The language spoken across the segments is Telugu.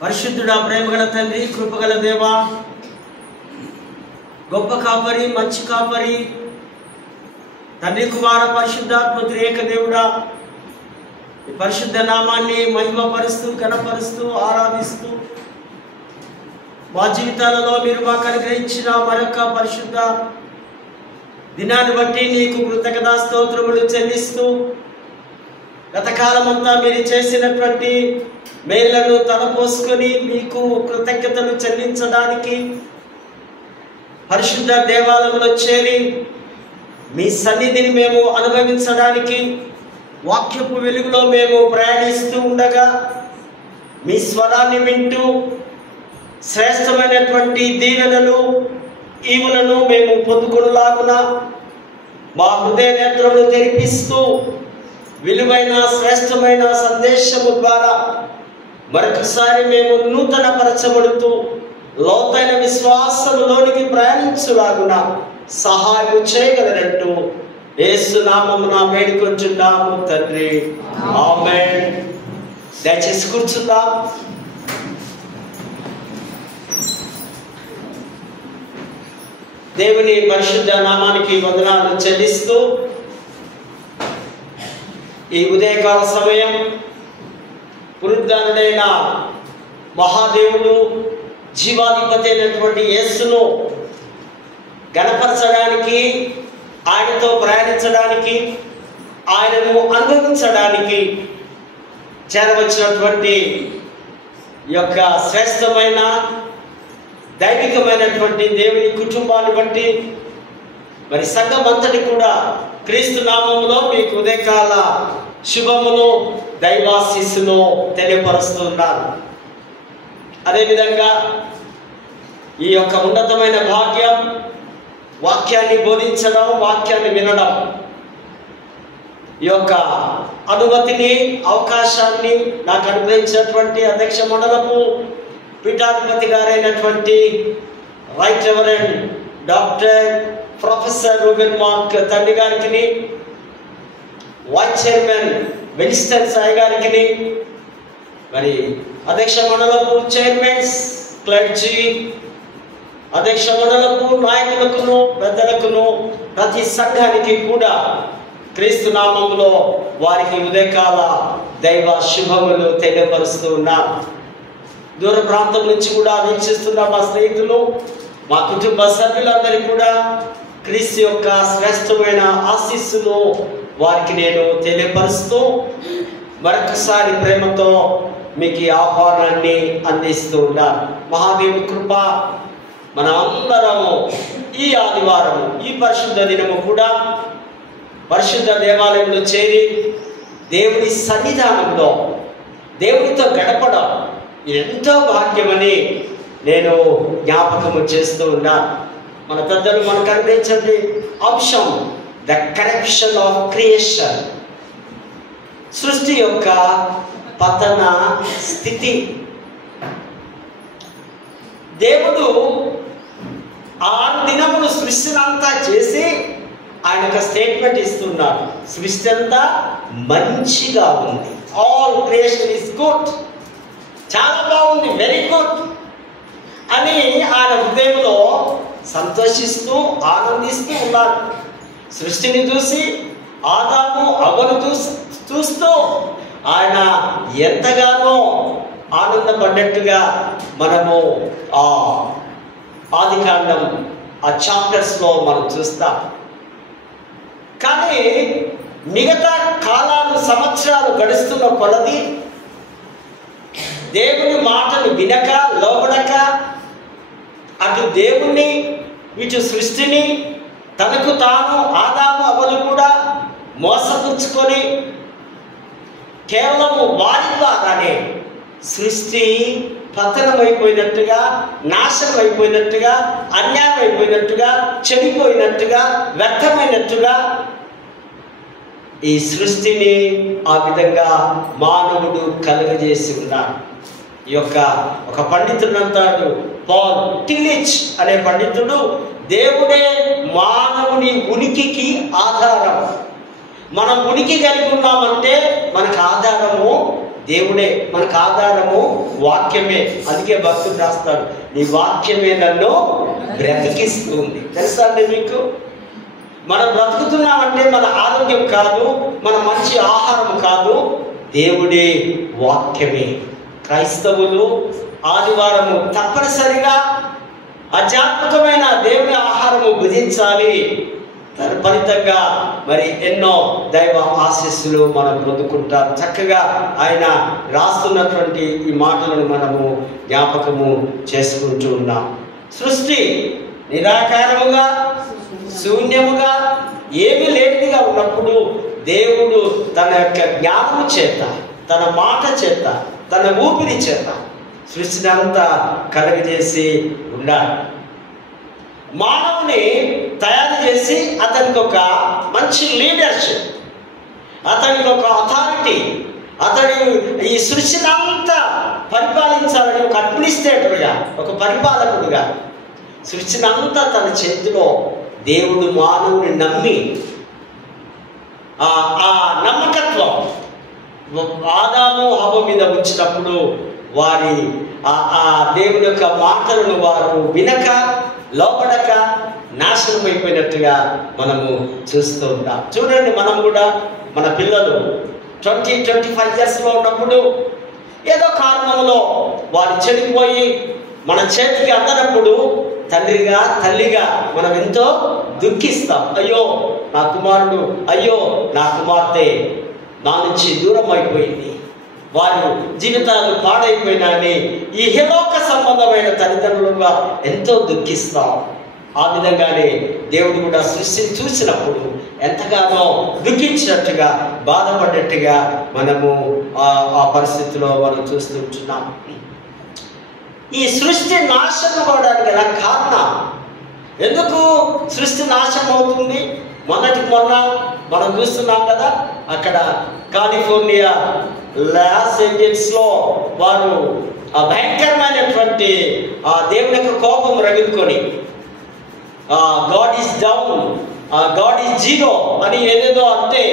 పరిశుద్ధుడా, ప్రేమగల తండ్రి, కృపగల దేవా, గొప్ప కాపరి, మంచి కాపరి, తండ్రి, కుమార, పరిశుద్ధాత్మ త్రియేక దేవుడా, ఈ పరిశుద్ధ నామాన్ని మహిమపరుస్తూ, ఘనపరుస్తూ, ఆరాధిస్తూ మా జీవితాలలో మీరు మాకు అనుగ్రహించిన మరొక పరిశుద్ధ దినాన్ని బట్టి నీకు కృతజ్ఞతా స్తోత్రములు చెల్లిస్తూ, గతకాలమంతా మీరు చేసినటువంటి మేళ్లను తలపోసుకొని మీకు కృతజ్ఞతలు చెల్లించడానికి పరిశుద్ధ దేవాలయంలో చేరి మీ సన్నిధిని మేము అనుభవించడానికి వాక్యపు వెలుగులో మేము ప్రయాణిస్తూ ఉండగా మీ స్వరాన్ని వింటూ శ్రేష్టమైనటువంటి దీవెనలు ఈవులను మేము పొందుకునేలాగున మా హృదయ నేత్రములు తెరిపిస్తూ విలువైన శ్రేష్టమైన సందేశము ద్వారా మరొకసారి మేము నూతన పరచబడుతూ లోతైన విశ్వాసములోనికి ప్రయాణించులాగున సహాయం చేయగలరంటూ యేసు నామమున వేడుకొంచున్నాము తండ్రి, ఆమేన్. దయచేసి కూర్చుందాం. దేవుని పరిశుద్ధ నామానికి వందనాలు చెల్లిస్తూ ఈ ఉదయకాల సమయం పునరుద్ధానుడైన మహాదేవుడు, జీవాధిపతి అయినటువంటి యేసును గణపరచడానికి, ఆయనతో ప్రయాణించడానికి, ఆయనను అనుభవించడానికి చేరవచ్చినటువంటి యొక్క శ్రేష్టమైన దైవికమైనటువంటి దేవుని కుటుంబాన్ని బట్టి మరి సంఘం అంతటి కూడా క్రీస్తు నామములో మీకు ఉదయకాల శుభములు, దైవాశీస్సులు తెలియపరుస్తున్నారు. అదేవిధంగా ఈ యొక్క ఉన్నతమైన భాగ్యం, వాక్యాన్ని బోధించడం, వాక్యాన్ని వినడం, ఈ యొక్క అనుమతిని, అవకాశాన్ని నాకు అనుగ్రహించినటువంటి అధ్యక్ష మండలము పీఠాధిపతి గారైనటువంటి right reverend doctor professor Ruben Mark తండ్రి గారికి, వైస్ చైర్మన్ విన్స్టన్ సాయి గారికి, మరి అధ్యక్ష మండలపు చైర్మన్స్, క్లర్జీ, అధ్యక్ష మండలపు నాయకులకును, పెద్దలకును, ప్రతి సంఘానికి కూడా క్రీస్తు నామములో వారికి ఉదయకాల దైవ శుభములు తెలియపరుస్తూ ఉన్నారు. దూర ప్రాంతం నుంచి కూడా వీక్షిస్తున్న మా స్నేహితులు, మా కుటుంబ సభ్యులందరికీ కూడా క్రీస్తు యొక్క శ్రేష్టమైన ఆశీస్సులు వారికి నేను తెలియపరుస్తూ మరొకసారి ప్రేమతో మీకు ఈ ఆహ్వానాన్ని అందిస్తూ ఉన్నాను. మహాదేవి కృప మనమందరము ఈ ఆదివారము, ఈ పరిశుద్ధ దినము కూడా పరిశుద్ధ దేవాలయంలో చేరి దేవుని సన్నిధానంలో దేవునితో గడపడం ఎంతో భాగ్యమని నేను జ్ఞాపకము చేస్తూ ఉన్నా. మన పెద్దలు మనకు అనుగ్రహించండి అంశం ద కరెక్షన్ ఆఫ్ క్రియేషన్, సృష్టి యొక్క పతన స్థితి. దేవుడు 6 దినములు సృష్టినంతా చేసి ఆయన ఒక స్టేట్మెంట్ ఇస్తున్నాడు, సృష్టి అంతా మంచిగా ఉంది. ఆల్ క్రియేషన్ ఇస్ గుడ్, చాలా బాగుంది, వెరీ గుడ్ అని ఆయన హృదయంలో సంతోషిస్తూ ఆనందిస్తూ ఉన్నారు. సృష్టిని చూసి ఆదాము అవ్వను చూస్తూ ఆయన ఎంతగానో ఆనందపడ్డట్టుగా మనము ఆ ఆదికాండం ఆ చాప్టర్స్లో మనం చూస్తాం. కానీ మిగతా కాలాలు, సంవత్సరాలు గడుస్తున్న కొలది దేవుని మాటను వినక, లోబడక, అటు దేవుణ్ణి ఇటు సృష్టిని తనకు తాను ఆదాము అవ్వలు కూడా మోసపుచ్చుకొని కేవలము వారి ద్వారానే సృష్టి పతనమైపోయినట్టుగా, నాశనం అయిపోయినట్టుగా, అన్యాయం అయిపోయినట్టుగా, చెడిపోయినట్టుగా, వ్యర్థమైనట్టుగా ఈ సృష్టిని ఆ విధంగా మానవుడు కలుగజేసి ఉన్నాడు. ఈ యొక్క ఒక పండితుడు అంటాడు, పాల్ టిల్లిచ్ అనే పండితుడు, దేవుడే మానవుని ఉనికికి ఆధారం. మనం ఉనికి కలిగి ఉన్నామంటే మనకు ఆధారము దేవుడే మనకు ఆధారము, వాక్యమే. అందుకే భక్తుడు రాస్తాడు, నీ వాక్యమే నన్ను బ్రతికిస్తుంది. తెలుసా అండి మీకు? మనం బ్రతుకుతున్నామంటే మన ఆరోగ్యం కాదు, మన మంచి ఆహారం కాదు, దేవుడే వాక్యమే. క్రైస్తవులు ఆదివారము తప్పనిసరిగా ఆధ్యాత్మికమైన దేవుని ఆహారము భుజించాలి. ఫలితంగా మరి ఎన్నో దైవ ఆశీస్సులు మనం పొందుకుంటాం. చక్కగా ఆయన రాస్తున్నటువంటి ఈ మాటలను మనము జ్ఞాపకము చేసుకుంటూ ఉన్నాం. సృష్టి నిరాకారముగా, శూన్యముగా, ఏమీ లేనిదిగా ఉన్నప్పుడు దేవుడు తన యొక్క జ్ఞానము చేత, తన మాట చేత, తన ఊపిరి చేత సృష్టిని అంతా కలుగజేసి ఉన్నాడు. మానవుని తయారు చేసి అతనికి ఒక మంచి లీడర్షిప్, అతనికి ఒక అథారిటీ, అతడు ఈ సృష్టిని అంతా పరిపాలించాలని ఒక అడ్మినిస్ట్రేటర్గా, ఒక పరిపాలకుడుగా సృష్టిని అంతా తన చేతిలో దేవుడు మానవుని నమ్మి ఆ నమ్మకత్వం ఆదాము హవ్వ మీద ఉంచినప్పుడు వారి ఆ దేవుని యొక్క మాటలను వారు వినక, లోపడక నాశనం అయిపోయినట్టుగా మనము చూస్తూ ఉంటాం. చూడండి, మనం కూడా మన పిల్లలు 20-25 yearsలో ఉన్నప్పుడు ఏదో కారణంలో వారు చెడిపోయి మన చేతికి అందనప్పుడు తండ్రిగా, తల్లిగా మనం ఎంతో దుఃఖిస్తాం. అయ్యో నా కుమారుడు, అయ్యో నా కుమార్తె నా నుంచి దూరం అయిపోయింది, వారి జీవితాలు పాడైపోయినాయని ఈ ఇహలోక సంబంధమైన తల్లిదండ్రులుగా ఎంతో దుఃఖిస్తాం. ఆ విధంగానే దేవుడు కూడా సృష్టిని చూసినప్పుడు ఎంతగానో దుఃఖించినట్టుగా, బాధపడ్డట్టుగా మనము ఆ పరిస్థితిలో మనం చూస్తుంటున్నాం. ఈ సృష్టి నాశనం అవడానికి గల కారణం, ఎందుకు సృష్టి నాశనం అవుతుంది? మొన్న మనం చూస్తున్నాం కదా, అక్కడ కాలిఫోర్నియా లాస్ ఏంజల్స్లో వారు భయంకరమైనటువంటి దేవుని యొక్క కోపం రగులుకొని God is down, God is zero అని ఏదేదో అంతే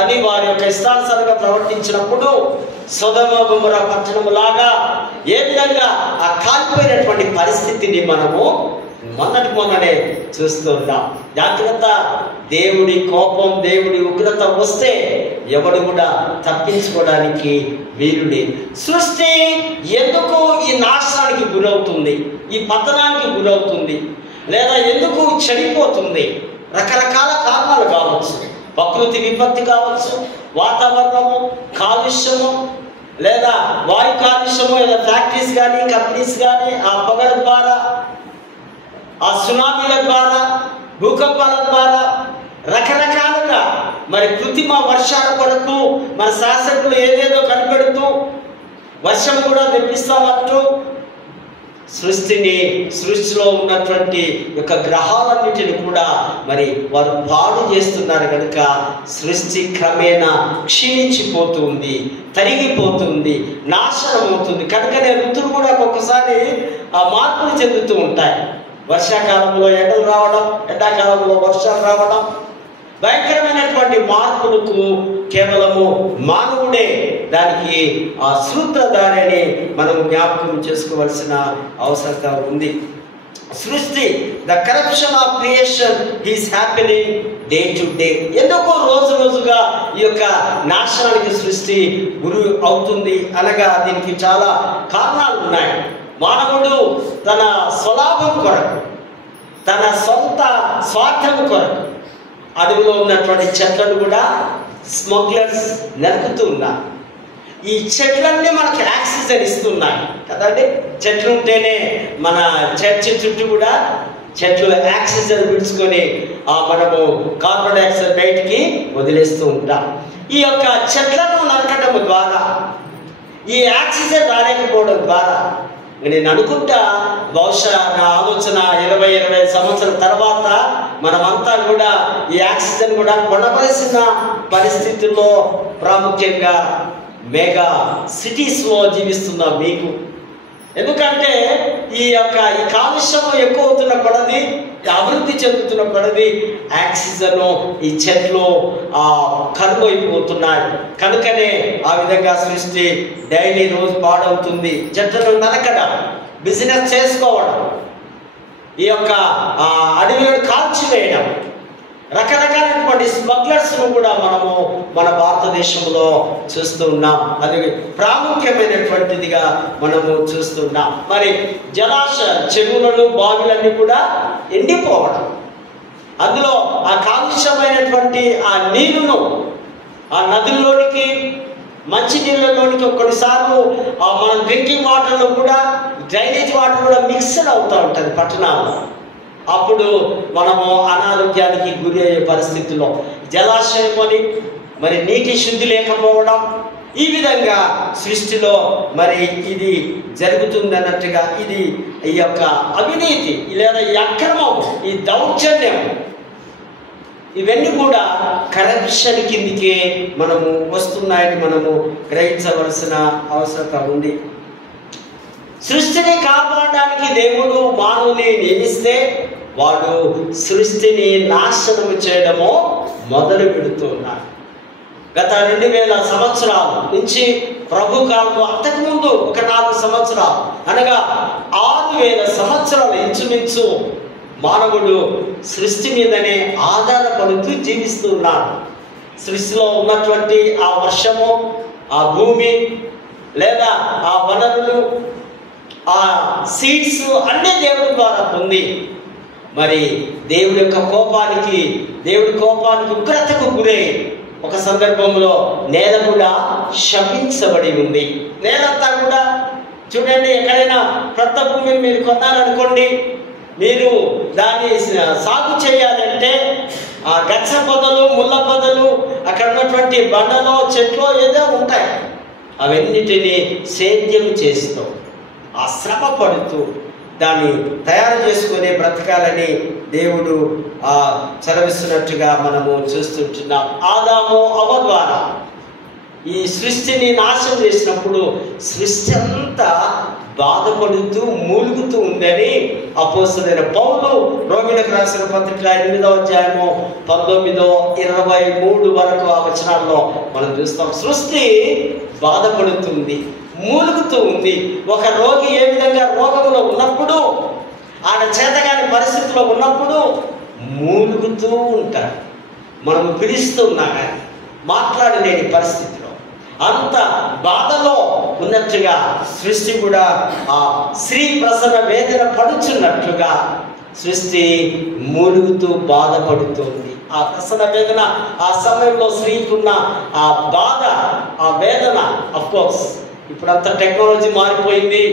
అని వారి యొక్క ఇష్టానుసారంగా ప్రవర్తించినప్పుడు సొదొమ గొమొర్రా పట్టణం లాగా ఏ విధంగా ఆ కాలిపోయినటువంటి పరిస్థితిని మనము మొన్ననే చూస్తున్నాం. జాగ్రత్త, దేవుడి కోపం, దేవుడి ఉగ్రత వస్తే ఎవడు కూడా తప్పించుకోవడానికి వీలుడే. సృష్టి ఎందుకు ఈ నాశనానికి గురవుతుంది, ఈ పతనానికి గురవుతుంది, లేదా ఎందుకు చెడిపోతుంది? రకరకాల కారణాలు కావచ్చు. ప్రకృతి విపత్తి కావచ్చు, వాతావరణము, కాలుష్యము, లేదా వాయు కాలుష్యము, లేదా ఫ్యాక్టరీస్ కానీ, కంపెనీస్ కానీ, ఆ పొగల ద్వారా, ఆ సునామీల ద్వారా, భూకంపాల ద్వారా రకరకాలుగా మరి కృత్రిమ వర్షాల కొరకు మన శాస్త్రజ్ఞులు ఏదేదో కనిపెడుతూ వర్షం కూడా తెప్పిస్తామంటూ సృష్టిలో ఉన్నటువంటి యొక్క గ్రహాలన్నిటిని కూడా మరి వారు పాడు చేస్తున్నారు కనుక సృష్టి క్రమేణా క్షీణించిపోతుంది, తరిగిపోతుంది, నాశనం అవుతుంది. కనుకనే ఋతువులు కూడా ఒక్కొక్కసారి మార్పులు చెందుతూ ఉంటాయి. వర్షాకాలంలో ఎండలు రావడం, ఎండాకాలంలో వర్షాలు రావడం, భయంకరమైనటువంటి మార్పులకు కేవలము మానవుడే దానికి ఆ సూత్రధారిని మనం జ్ఞాపకం చేసుకోవాల్సిన అవసరత ఉంది. సృష్టి, the corruption of creation is happening day to day. ఎందుకో రోజు రోజుగా ఈ యొక్క నాశనానికి సృష్టి గురి అవుతుంది అనగా దీనికి చాలా కారణాలు ఉన్నాయి. మానవుడు తన స్వలాభం కొరకు, తన సొంత స్వార్థం కొరకు అడవిలో ఉన్నటువంటి చెట్లను కూడా స్మగ్లర్స్ నరుకుతూ ఉన్నారు. ఈ చెట్లన్నీ మనకి ఆక్సిజన్ ఇస్తున్నాయి కదండి. చెట్లు ఉంటేనే మన చర్చి చుట్టూ కూడా చెట్లు ఆక్సిజన్ పీల్చుకొని మనము కార్బన్ డైఆక్సైడ్ బయటికి వదిలేస్తూ ఉంటాం. ఈ యొక్క చెట్లను నరకడం ద్వారా, ఈ ఆక్సిజన్ రాలేకపోవడం ద్వారా నేను అనుకుంటా బహుశా నా ఆలోచన 20-25 సంవత్సరాల తర్వాత మనమంతా కూడా ఈ ఆక్సిజన్ కూడా కొనవలసిన పరిస్థితుల్లో, ప్రాముఖ్యంగా మెగా సిటీస్లో జీవిస్తున్న మీకు ఎందుకంటే ఈ కాలుష్యం ఎక్కువ అవుతున్న కొలది, అభివృద్ధి చెందుతున్న కొలది ఆక్సిజన్ ఈ చెట్లు కరువైపోతున్నాయి. కనుకనే ఆ విధంగా సృష్టి డైలీ రోజు పాడవుతుంది. చెట్లను నరకడం, బిజినెస్ చేసుకోవడం, ఈ అడవిలను కాల్చివేయడం, రకరకాలైనటువంటి స్మగ్లర్స్ను కూడా మనము మన భారతదేశంలో చూస్తూ ఉన్నాం. అది ప్రాముఖ్యమైనటువంటిదిగా మనము చూస్తున్నాం. మరి చెరువులను, బావిలన్నీ కూడా ఎండిపోవడం, అందులో ఆ కాలుష్యమైనటువంటి ఆ నీరును ఆ నదుల్లోనికి, మంచి నీళ్ళలోనికి కొన్నిసార్లు మన డ్రింకింగ్ వాటర్లో కూడా, డ్రైనేజ్ వాటర్ కూడా మిక్స్డ్ అవుతూ ఉంటుంది పట్టణాల్లో. అప్పుడు మనము అనారోగ్యానికి గురి అయ్యే పరిస్థితుల్లో, జలాశయం అని మరి నీటి శుద్ధి లేకపోవడం, ఈ విధంగా సృష్టిలో మరి ఇది జరుగుతుందన్నట్టుగా ఇది ఈ అవినీతి లేదా ఈ అక్రమం, ఈ దౌర్జన్యం, ఇవన్నీ కూడా కరప్షన్ కిందికే మనము వస్తున్నాయని మనము గ్రహించవలసిన అవసరం ఉంది. సృష్టిని కాపాడడానికి దేవుడు మానవుని నియమిస్తే వాడు సృష్టిని నాశనం చేయడము మొదలు పెడుతున్నారు. గత 2000 సంవత్సరాల నుంచి ప్రభు కాలంలో, అంతకుముందు ఒక 4 సంవత్సరాలు అనగా 6000 సంవత్సరాలు ఇంచుమించు మానవుడు సృష్టి మీదనే ఆధారపడుతూ జీవిస్తున్నాడు. సృష్టిలో ఉన్నటువంటి ఆ వర్షము, ఆ భూమి లేదా ఆ వనరులు, ఆ సీడ్స్ అన్నీ దేవుడి ద్వారా పొంది మరి దేవుడి కోపానికి ఉగ్రతకు గురై ఒక సందర్భంలో నేల కూడా శపించబడి ఉంది. నేలంతా కూడా చూడండి, ఎక్కడైనా కొత్త భూమిని మీరు కొన్నారనుకోండి, మీరు దాన్ని సాగు చేయాలంటే ఆ గచ్చ పొదలు, ముళ్ళ పొదలు, అక్కడ ఉన్నటువంటి బండలో చెట్లు ఏదో ఉంటాయి, అవన్నిటినీ సేద్యం చేస్తూ ఆ శ్రమ పడుతూ దాన్ని తయారు చేసుకునే బ్రతకాలని దేవుడు చదివిస్తున్నట్టుగా మనము చూస్తుంటున్నాం. ఆదాము అవ్వ ద్వారా ఈ సృష్టిని నాశనం చేసినప్పుడు సృష్టి అంతా బాధపడుతూ మూలుగుతూ ఉందని అపోస్తలుడైన పౌలు రోమీయులకు రాసిన పత్రిక 8వ అధ్యాయము 19, 23 వరకు ఆ వచనాల్లో మనం చూస్తాం. సృష్టి బాధపడుతుంది, మూలుగుతూ ఉంది. ఒక రోగి ఏ విధంగా రోగంలో ఉన్నప్పుడు, ఆయన చేతగాని పరిస్థితిలో ఉన్నప్పుడు మూలుగుతూ ఉంటాడు. మనం పిలుస్తున్నా కానీ మాట్లాడలేని పరిస్థితిలో, అంత బాధలో ఉన్నట్టుగా సృష్టి కూడా ఆ స్త్రీ ప్రసవ వేదన పడుచున్నట్లుగా సృష్టి మూలుగుతూ బాధపడుతుంది. ఆ ప్రసవ వేదన, ఆ సమయంలో స్త్రీకున్న ఆ బాధ, ఆ వేదన, అఫ్కోర్స్ ఇప్పుడంతా టెక్నాలజీ మారిపోయింది.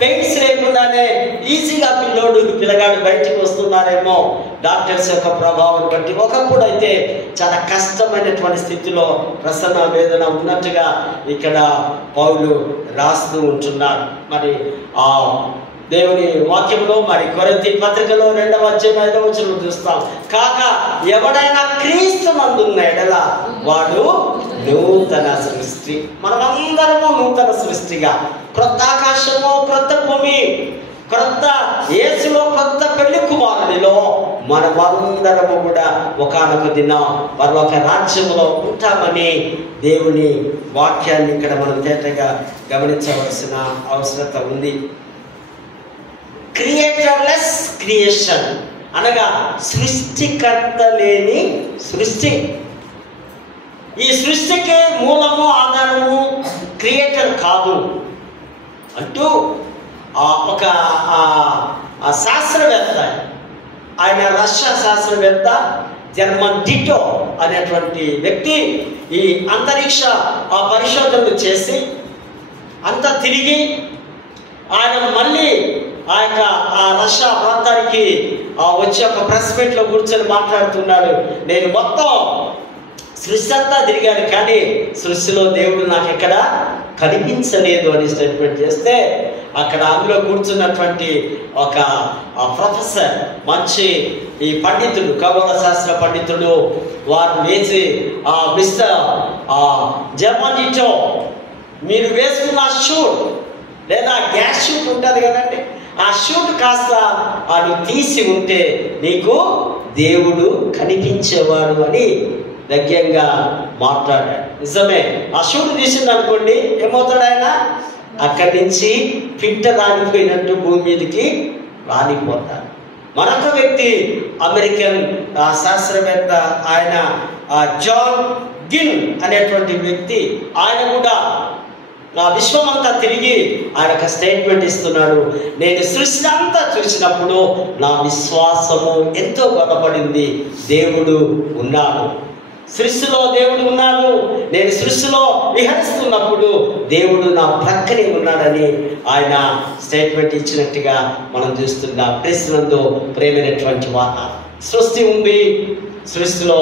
పెయిన్స్ లేకుండానే ఈజీగా పిల్లగాడు బయటికి వస్తున్నారేమో డాక్టర్స్ యొక్క ప్రభావం బట్టి. ఒకప్పుడు అయితే చాలా కష్టమైనటువంటి స్థితిలో ప్రసన్న వేదన ఉన్నట్టుగా ఇక్కడ పౌలు రాస్తూ ఉంటున్నాడు. మరి ఆ దేవుని వాక్యంలో మరి కొరింథీ పత్రికలో 2వ అధ్యాయం 5వ వచనం చూస్తాం. కాగా ఎవడైనా క్రీస్తునందున్న ఎడల వాడు నూతన సృష్టి. మనమందరము నూతన సృష్టిగా, క్రొత్త ఆకాశము, క్రొత్త భూమి, క్రొత్త యేసులో, క్రొత్త పెళ్లి కుమారునిలో మనమందరము కూడా ఒకానొక దినం పరలోక రాజ్యములో ఉంటామని దేవుని వాక్యాన్ని ఇక్కడ మనం తేటగా గమనించవలసిన అవసరం ఉంది. క్రియేటర్లెస్ క్రియేషన్ అనగా సృష్టికర్త లేని సృష్టి. ఈ సృష్టికి మూలము, ఆధారము క్రియేటర్ కాదు అంటూ ఒక శాస్త్రవేత్త, ఆయన రష్యా శాస్త్రవేత్త జర్మన్ డిటో అనేటువంటి వ్యక్తి ఈ అంతరిక్ష పరిశోధనలు చేసి అంతా తిరిగి ఆయన మళ్ళీ ఆ రష్యా ప్రాంతానికి వచ్చి ఒక ప్రెస్ మీట్లో కూర్చొని మాట్లాడుతున్నాడు. నేను మొత్తం సృష్టి అంతా తిరిగాను, కానీ సృష్టిలో దేవుడు నాకు ఎక్కడ కనిపించలేదు అని స్టేట్మెంట్ చేస్తే, అక్కడ అందులో కూర్చున్నటువంటి ఒక ప్రొఫెసర్, మంచి ఈ పండితుడు, ఖగోళ శాస్త్ర పండితుడు, వారు లేచి మిస్టర్ జర్మన్ డిటో, మీరు వేసుకున్న షూ లేదా గ్యాస్ షూట్ ఉంటుంది కదండి, ఆ షూట్ కాస్త అది తీసి ఉంటే నీకు దేవుడు కనిపించేవాడు అని దగ్గరగా మాట్లాడాడు. నిజమే, ఆ షూట్ తీసింది అనుకోండి, ఏమవుతాడు ఆయన? అక్కడి నుంచి పిట్ట రాలిపోయినట్టు భూమి మీదకి రాలిపోతాడు. మరొక వ్యక్తి అమెరికన్ శాస్త్రవేత్త, ఆయన జాన్ గిన్ అనేటువంటి వ్యక్తి, ఆయన కూడా విశ్వమంతా తిరిగి ఆయన ఒక స్టేట్మెంట్ ఇస్తున్నాడు. నేను సృష్టి అంతా చూసినప్పుడు నా విశ్వాసము ఎంతో బలపడింది. దేవుడు ఉన్నాడు, సృష్టిలో దేవుడు ఉన్నాడు. నేను సృష్టిలో విహరిస్తున్నప్పుడు దేవుడు నా ప్రక్కనే ఉన్నాడని ఆయన స్టేట్మెంట్ ఇచ్చినట్టుగా మనం చూస్తున్నాం. క్రీస్తునందు ప్రేమైనటువంటి వార్త, సృష్టి ఉంది, సృష్టిలో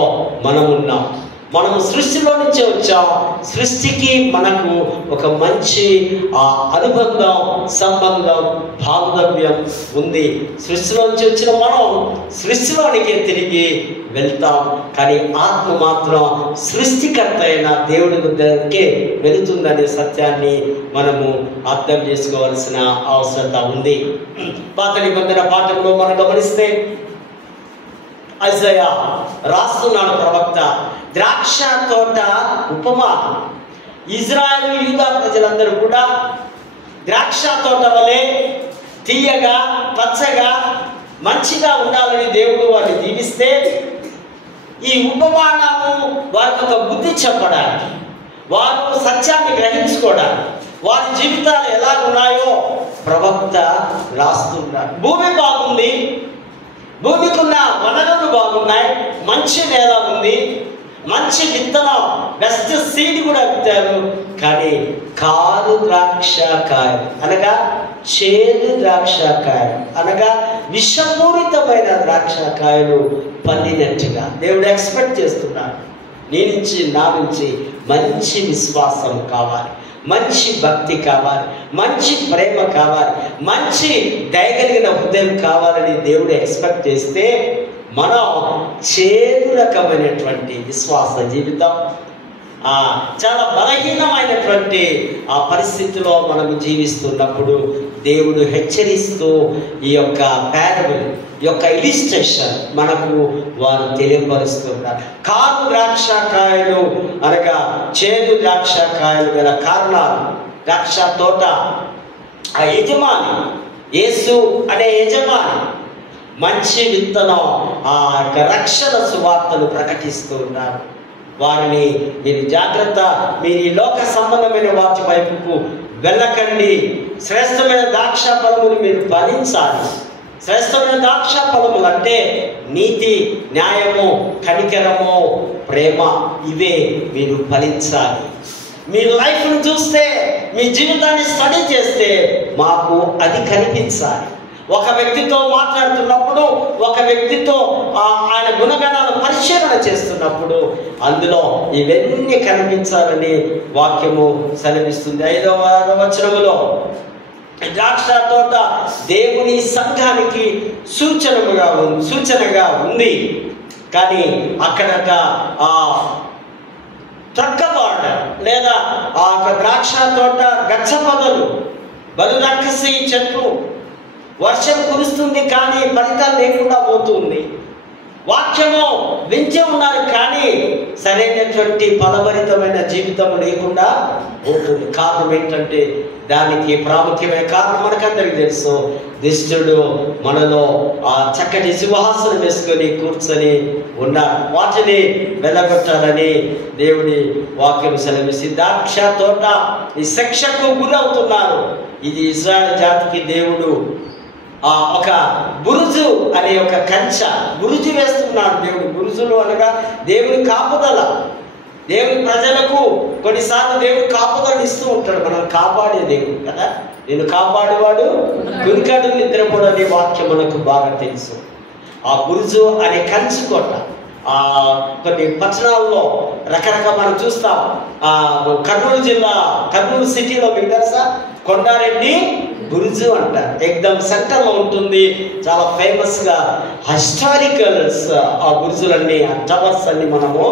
మనం ఉన్నాం. మనము సృష్టిలో నుంచే వచ్చాం. సృష్టికి మనకు ఒక మంచి అనుబంధం, సంబంధం, బాంధవ్యం ఉంది. సృష్టిలో నుంచి వచ్చిన మనం సృష్టిలోనికి తిరిగి వెళ్తాం. కానీ ఆత్మ మాత్రం సృష్టికర్త అయిన దేవుడి దగ్గరికి వెళుతుందనే సత్యాన్ని మనము అర్థం చేసుకోవాల్సిన అవసరత ఉంది. పాత నిబంధన పాఠంలో మనం గమనిస్తే ఐజయా రాస్తున్నాడు ప్రవక్త, ద్రాక్ష తోట ఉపమా. ఇజ్రాయేలు యూదా ప్రజలందరూ కూడా ద్రాక్ష తోట వలె తీయగా, పచ్చగా, మంచిగా ఉండాలని దేవుడు వారిని దీవిస్తే, ఈ ఉపమానము వారికి ఒక బుద్ధి చెప్పడానికి, వారు సత్యాన్ని గ్రహించుకోవడానికి, వారి జీవితాలు ఎలా ఉన్నాయో ప్రవక్త రాస్తున్నాడు. భూమి బాగుంది, భూమికున్న వనరులు బాగున్నాయి, మంచి నేల ఉంది, మంచి విత్తనం, బెస్ట్ సీడ్ కూడా విత్తారు. కానీ కారు ద్రాక్షకాయలు అనగా చేదు ద్రాక్షకాయలు అనగా విషపూరితమైన ద్రాక్షకాయలు పండినట్టుగా దేవుడు ఎక్స్పెక్ట్ చేస్తున్నాడు. నీ నుంచి, నా నుంచి మంచి విశ్వాసం కావాలి, మంచి భక్తి కావాలి, మంచి ప్రేమ కావాలి, మంచి దయగలిగిన హృదయం కావాలని దేవుడు ఎక్స్పెక్ట్ చేస్తే, మనం చేదు రకమైనటువంటి విశ్వాస జీవితం, చాలా బలహీనమైనటువంటి ఆ పరిస్థితిలో మనం జీవిస్తున్నప్పుడు దేవుడు హెచ్చరిస్తూ ఈ యొక్క పారబుల్, ఈ యొక్క ఇలిస్ట్రేషన్ మనకు వారు తెలియపరుస్తున్నారు. కారు ద్రాక్షకాయలు అనగా చేదు ద్రాక్షకాయలు గల కారణాలు. ద్రాక్ష తోట ఆ యజమాని, యేసు అనే యజమాని మంచి విత్తనం, ఆ యొక్క రక్షణ సువార్తను ప్రకటిస్తూ ఉన్నారు. వారిని మీరు జాగ్రత్త, మీరు ఈ లోక సంబంధమైన వాటి వైపుకు వెళ్ళకండి. శ్రేష్టమైన ద్రాక్ష ఫలములు మీరు ఫలించాలి. శ్రేష్టమైన ద్రాక్ష ఫలములు అంటే నీతి, న్యాయము, కనికరము, ప్రేమ, ఇవే మీరు ఫలించాలి. మీ లైఫ్ను చూస్తే, మీ జీవితాన్ని స్టడీ చేస్తే మాకు అది కనిపించాలి. ఒక వ్యక్తితో మాట్లాడుతున్నప్పుడు, ఒక వ్యక్తితో ఆయన గుణగణాలు పరిశీలన చేస్తున్నప్పుడు అందులో ఇవన్నీ కనిపించాలని వాక్యము సెలవిస్తుంది. 5వ వచనములో ద్రాక్ష తోట దేవుని సంఘానికి సూచనగా ఉంది. కానీ అక్కడట త్రక్కబాట లేదా ఆ ద్రాక్ష తోట గచ్చపదలు, బలురక్కసి చెట్లు, వర్షం కురుస్తుంది కానీ ఫలితాలు లేకుండా పోతుంది. వాక్యము వింటే ఉన్నారు కానీ సరైనటువంటి ఫలభరితమైన జీవితం లేకుండా పోతుంది. కారణం ఏంటంటే, దానికి ప్రాముఖ్యమైన కారణం మనకందరికీ తెలుసు. దుష్టుడు మనలో ఆ చక్కటి సింహాసనం వేసుకొని కూర్చొని ఉన్నారు. వాటిని వెళ్ళగొట్టాలని దేవుడి వాక్యం సెలవిసి, ద్రాక్ష తోట ఈ శిక్షకు గురవుతున్నారు. ఇది ఇశ్రాయేలు జాతికి దేవుడు ఒక బురుజు అనే ఒక కంచె, బురుజు వేస్తున్నాడు దేవుడు. బురుజులు అనగా దేవుని కాపుదల. దేవుని ప్రజలకు కొన్నిసార్లు దేవుడు కాపుదలను ఇస్తూ ఉంటాడు. మనం కాపాడే దేవుడు కదా. నేను కాపాడేవాడు గురికాడు నిద్రపోడనే వాక్యం మనకు బాగా తెలుసు. ఆ బురుజు అనే కంచు కోట కొన్ని పట్టణాల్లో రకరకాల మనం చూస్తాం. కర్నూలు జిల్లా, కర్నూలు సిటీలో మీకు తెలుసా, కొండారెడ్డి బురుజు అంటారు. ఎగ్దమ్ సెంటర్లో ఉంటుంది. చాలా ఫేమస్గా హిస్టారికల్స్ ఆ బురుజులన్నీ, ఆ టవర్స్ అన్ని మనము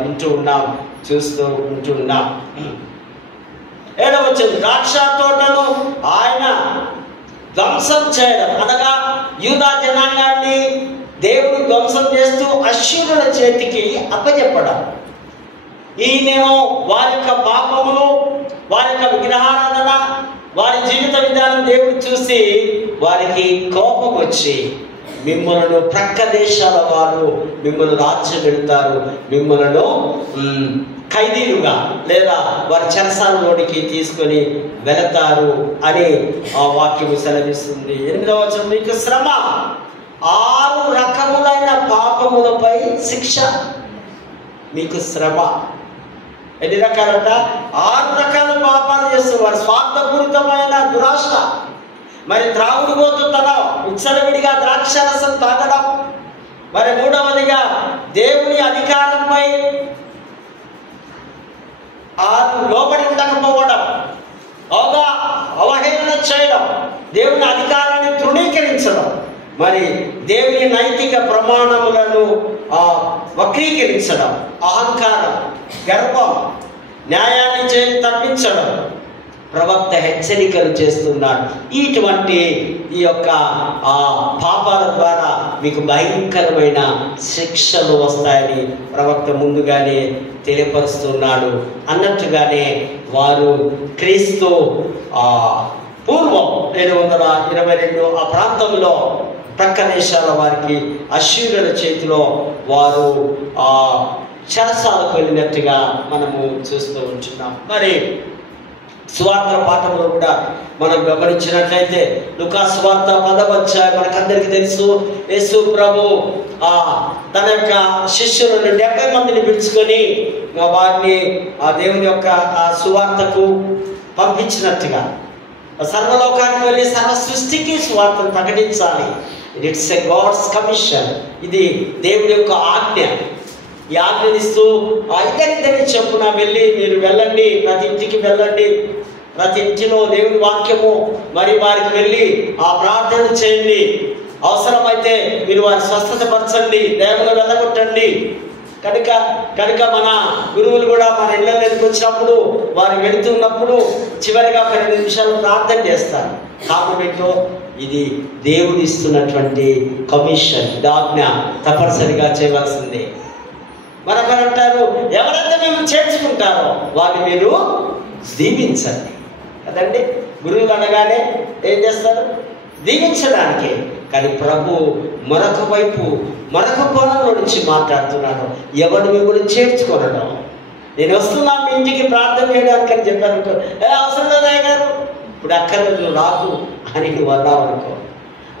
వింటూ ఉన్నాం, చూస్తూ ఉంటున్నాం. 7వ వచ్చింది. ద్రాక్ష తోటను ఆయన ధ్వంసం చేయడం అనగా యూదా జనాంగాన్ని దేవుడు ధ్వంసం చేస్తూ అశ్షూరుల చేతికి అప్పచెప్పడం. ఈయనేమో వారి యొక్క పాపములు, వారి యొక్క విగ్రహారాధన, వారి జీవిత విధానం దేవుడు చూసి వారికి కోపం వచ్చి మిమ్మల్ని ప్రక్క దేశాల వారు మిమ్మల్ని రాజ్యం పెడతారు, మిమ్మల్ని ఖైదీలుగా లేదా వారి చెరసాలలోనికి తీసుకొని వెళతారు అని ఆ వాక్యము సెలవిస్తుంది. 8వ వచనం, మీకు శ్రమ, 6 రకములైన పాపములపై శిక్ష. మీకు శ్రమ ఎన్ని రకాలంట? 6 రకాల పాపాలు చేస్తారు. వారి స్వార్థపూరితమైన దురాశ, మరి త్రాగుడుపోతున్నడం, విచ్చలవిడిగా ద్రాక్షరసం తాగడం, మరి 3వదిగా దేవుని అధికారంపై లోబడి ఉండకపోవడం, అవహేళన చేయడం, దేవుని అధికారాన్ని తృణీకరించడం, మరి దేవుని నైతిక ప్రమాణములను వక్రీకరించడం, అహంకారం, గర్వం, న్యాయాన్ని తప్పించడం. ప్రవక్త హెచ్చరికలు చేస్తున్నాడు. ఇటువంటి ఈ యొక్క పాపాల ద్వారా మీకు భయంకరమైన శిక్షలు వస్తాయని ప్రవక్త ముందుగానే తెలియపరుస్తున్నాడు. అన్నట్టుగానే వారు క్రీస్తు పూర్వం 722 ఆ ప్రాంతంలో ప్రక్క దేశాల వారికి అశ్షూరుల చేతిలో వారు చెరసాలకు వెళ్ళినట్టుగా మనము చూస్తూ ఉంటున్నాం. మరి సువార్త పాఠంలో కూడా మనం గమనించినట్లయితే లూకా సువార్త 10వ అధ్యాయం మనకందరికీ తెలుసు. యేసు ప్రభు తన యొక్క శిష్యులను 70 మందిని పిలుచుకొని వారిని దేవుని యొక్క సువార్తకు పంపించినట్టుగా సర్వలోకానికి వెళ్ళి సర్వ సృష్టికి సువార్తను ప్రకటించాలి. It's a God's commission. ఇది దేవుని యొక్క ఆజ్ఞ. ఈ ఆజ్ఞనిస్తూ ఇద్దరిద్దరిని చెప్పున వెళ్ళి మీరు వెళ్ళండి, ప్రతి ఇంటికి వెళ్ళండి, ప్రతి ఇంటిలో దేవుని వాక్యము మరి వారికి వెళ్ళి ప్రార్థన చేయండి, అవసరమైతే మీరు వారి స్వస్థత పరచండి, దేవుని వెళ్ళగొట్టండి. కనుక మన గురువులు కూడా మన ఇళ్ళకి వచ్చినప్పుడు వారు వెళుతున్నప్పుడు చివరిగా 10 నిమిషాలు ప్రార్థన చేస్తారు. కామెంట్లో ఇది దేవుడు ఇస్తున్నటువంటి కమిషన్, ఆజ్ఞ, తప్పనిసరిగా చేయవలసిందే. మరొకరు అంటారు, ఎవరైతే మేము చేర్చుకుంటారో వారిని మీరు దీవించండి కదండి. గురువులు అనగానే ఏం చేస్తారు? దీవించడానికి. కానీ ప్రభు మరొక వైపు మరొక కోణంలో నుంచి మాట్లాడుతున్నాడు. ఎవడు మిమ్మల్ని చేర్చుకోనడం, నేను వస్తున్నా మీ ఇంటికి ప్రార్థన చేయడానికి అని చెప్పాను. అవసరం లేదా గారు, ఇప్పుడు అక్కర్లేదు, నువ్వు రాకు అని నువ్వు అన్నావు అనుకో.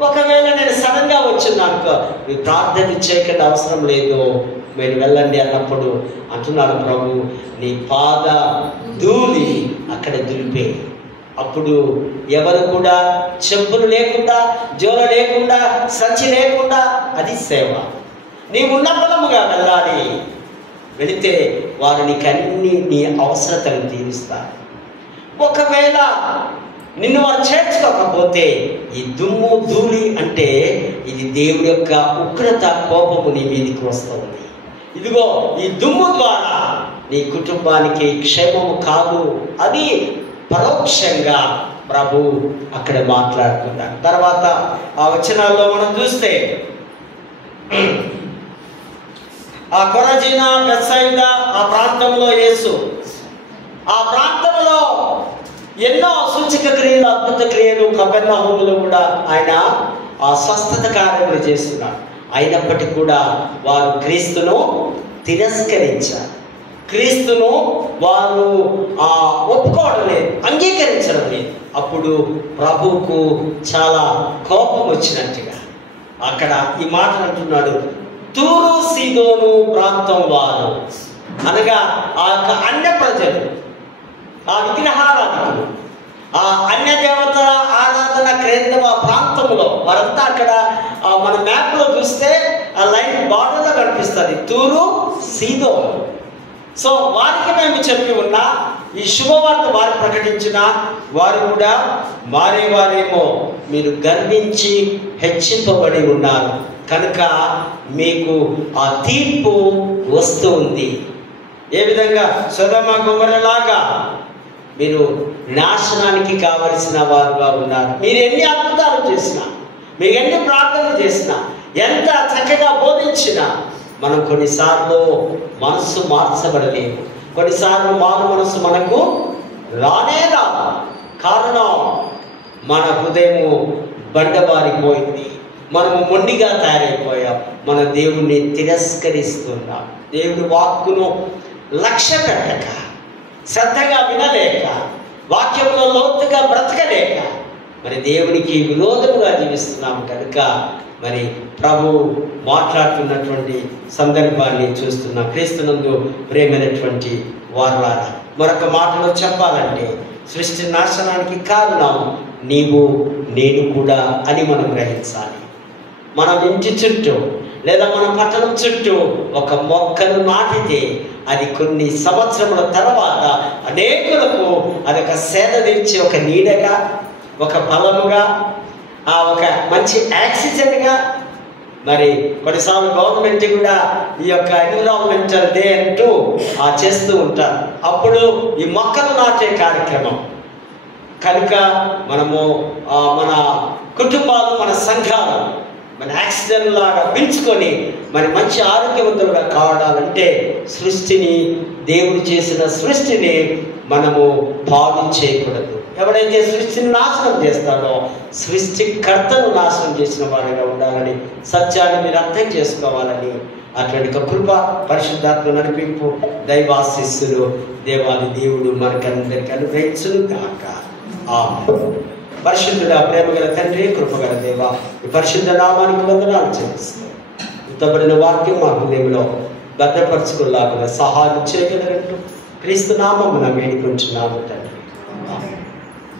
ఒకవేళ నేను సడన్గా వచ్చింది అనుకో, మీరు ప్రార్థన చేయకుండా అవసరం లేదు, మీరు వెళ్ళండి అన్నప్పుడు అంటున్నాడు ప్రభు, నీ పాద ధూళి అక్కడ దులిపే. అప్పుడు ఎవరు కూడా చెప్పులు లేకుండా, జోల లేకుండా, సంచి లేకుండా, అది సేవ. నీవు ఉన్నపలముగా వెళ్ళాలి. వెళితే వారు నీకన్నీ నీ అవసరతను తీరుస్తారు. ఒకవేళ నిన్ను వారు చేర్చుకోకపోతే ఈ దుమ్ము ధూళి అంటే ఇది దేవుడి యొక్క ఉగ్రత, కోపము నీ మీదకి వస్తుంది. ఇదిగో ఈ దుమ్ము ద్వారా నీ కుటుంబానికి క్షేమము కాదు. అది పరోక్షంగా ప్రభు అక్కడ మాట్లాడుతున్నారు. తర్వాత ఆ వచనాల్లో మనం చూస్తే ఆ కొరజీన, బెత్సైదా ఆ ప్రాంతంలో యేసు, ఆ ప్రాంతంలో ఎన్నో సూచక క్రియలు, అద్భుత క్రియలు, కపెర్నహూములో కూడా ఆయన ఆ స్వస్థత కార్యములు చేస్తున్నారు. అయినప్పటికీ కూడా వారు క్రీస్తును తిరస్కరించారు. క్రీస్తును వారు ఒప్పుకోవడం లేదు, అంగీకరించడం లేదు. అప్పుడు ప్రభువుకు చాలా కోపం వచ్చినట్టుగా అక్కడ ఈ మాటలు అంటున్నాడు. తూరు సీదోను ప్రాంతం వారు అనగా ఆ యొక్క అన్య ప్రజలు, ఆ విగ్రహారాధకులు, ఆ అన్య దేవత ఆరాధన కేంద్రం ఆ ప్రాంతంలో వారంతా అక్కడ మన మ్యాప్లో చూస్తే ఆ లైన్ బార్డర్లో కనిపిస్తుంది, తూరు సీదోను. సో వారికి మేము చెప్పి ఉన్నా, ఈ శుభవార్త వారు ప్రకటించిన వారు కూడా మారేవారేమో, మీరు గర్వించి హెచ్చింపబడి ఉన్నారు కనుక మీకు ఆ తీర్పు వస్తుంది. ఏ విధంగా సొదొమ గొమొర్రాలాగా మీరు నాశనానికి కావలసిన వారుగా ఉన్నారు. మీరు ఎన్ని అద్భుతాలు చేసినా, మీరు ఎన్ని ప్రార్థనలు చేసినా, ఎంత చక్కగా బోధించినా మనం కొన్నిసార్లు మనస్సు మార్చబడలేము. కొన్నిసార్లు మారు మనస్సు మనకు రానే రాదు. కారణం మన హృదయము బండబారిపోయింది, మనము మొండిగా తయారైపోయాం, మన దేవుణ్ణి తిరస్కరిస్తున్నాం. దేవుని వాక్కును లక్ష్య పెట్టక, శ్రద్ధగా వినలేక, వాక్యంలో లోతుగా బ్రతకలేక మరి దేవునికి విరోధముగా జీవిస్తున్నాం కనుక మరి ప్రభు మాట్లాడుతున్నటువంటి సందర్భాన్ని చూస్తున్న క్రీస్తునందు ప్రేమైనటువంటి వారులారా, మరొక మాటలో చెప్పాలంటే సృష్టి నాశనానికి కారణం నీవు నేను కూడా అని మనం గ్రహించాలి. మన ఇంటి చుట్టూ లేదా మన పట్టణం చుట్టూ ఒక మొక్కను నాటితే అది కొన్ని సంవత్సరముల తర్వాత అనేకులకు అదొక సేద తీర్చి ఒక నీడగా, ఒక ఫలముగా, ఒక మంచి ఆక్సిజన్గా, మరి కొన్నిసార్లు గవర్నమెంట్ కూడా ఈ యొక్క ఎన్విరాన్మెంటల్ డే అంటూ చేస్తూ ఉంటారు. అప్పుడు ఈ మొక్కలు నాటే కార్యక్రమం కనుక మనము మన కుటుంబాలు, మన సంఘాలు మన ఆక్సిజన్ లాగా పీల్చుకొని మరి మంచి ఆరోగ్యవంతులుగా కావడాలంటే సృష్టిని, దేవుడు చేసిన సృష్టిని మనము పాడు చేయకూడదు. ఎవడైతే సృష్టిని నాశనం చేస్తాడో సృష్టికర్తను నాశనం చేసిన వాడిగా ఉండాలని సత్యాన్ని మీరు అర్థం చేసుకోవాలని అటువంటి కృప, పరిశుద్ధాత్మ నడిపింపు, దైవాశీస్సులు దేవాది దేవుడు మనకందరికీ అనుగ్రహించును గాక. ఆమేన్. పరిశుద్ధుడ, ప్రేమగల తండ్రి, కృపగల దేవ, ఈ పరిశుద్ధ నామానికి వందనాలు చెల్లిస్తాం. ఉత్తబడిన వాక్యం మా హృదయంలో భద్రపరచుకులాగా సహాయం చేయగలరంటూ క్రీస్తు నామమున వేడుకుంటున్నాము తండ్రి.